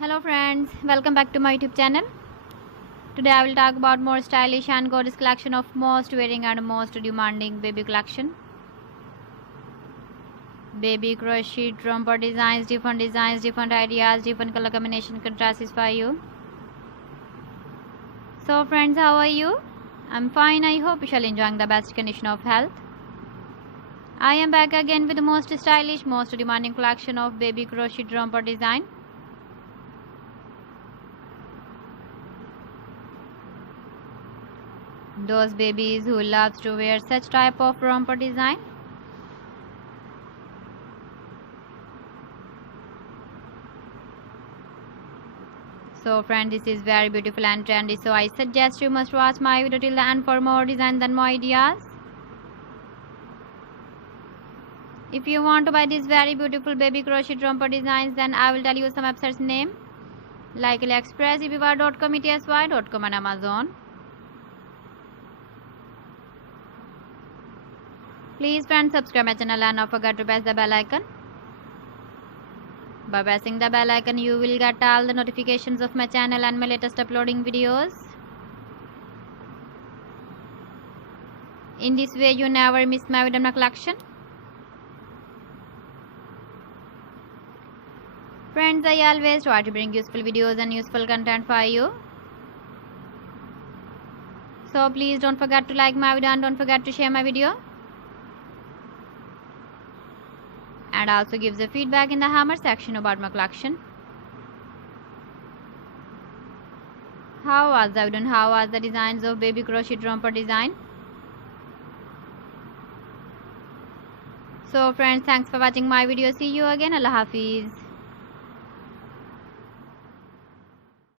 Hello friends, welcome back to my YouTube channel. Today I will talk about more stylish and gorgeous collection of most wearing and most demanding baby collection. Baby crochet romper designs, different ideas, different color combination contrasts for you. So friends, how are you? I'm fine. I hope you shall enjoying the best condition of health. I am back again with the most stylish, most demanding collection of baby crochet romper design. Those babies who loves to wear such type of romper design. So friend, this is very beautiful and trendy, so I suggest you must watch my video till the end for more designs and more ideas. If you want to buy these very beautiful baby crochet romper designs, then I will tell you some websites name like AliExpress, eBay.com, ETSY.com and Amazon. Please friends, subscribe my channel and don't forget to press the bell icon. By pressing the bell icon, you will get all the notifications of my channel and my latest uploading videos. In this way, you never miss my video collection. Friends, I always try to bring useful videos and useful content for you. So please don't forget to like my video and don't forget to share my video. And also give the feedback in the hammer section about my collection. How was the video and how was the designs of baby crochet romper design? So friends, thanks for watching my video. See you again. Allah Hafiz.